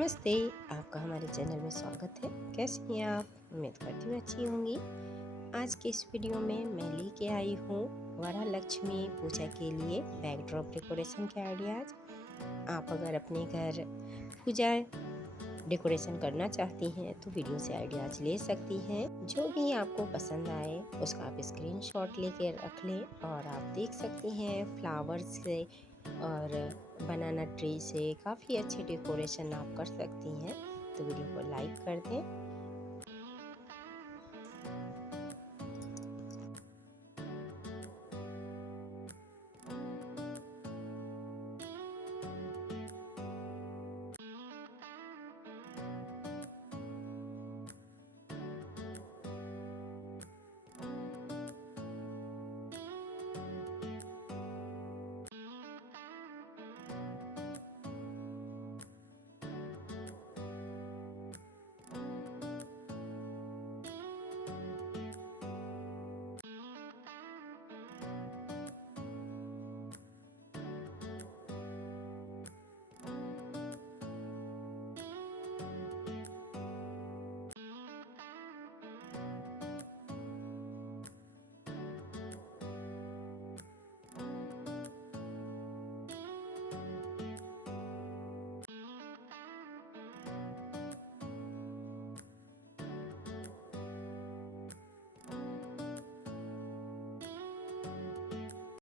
नमस्ते। आपका हमारे चैनल में स्वागत है। कैसी हैं आप? उम्मीद करती हूँ अच्छी होंगी। आज के इस वीडियो में मैं लेके आई हूँ वरलक्ष्मी पूजा के लिए बैकड्रॉप डेकोरेशन के आइडियाज़। आप अगर अपने घर पूजा डेकोरेशन करना चाहती हैं तो वीडियो से आइडियाज़ ले सकती हैं। जो भी आपको पसंद आए उसका आप स्क्रीनशॉट लेके रख लें और आप देख सकती हैं फ्लावर्स से और बनाना ट्री से काफ़ी अच्छे डेकोरेशन आप कर सकती हैं। तो वीडियो को लाइक कर दें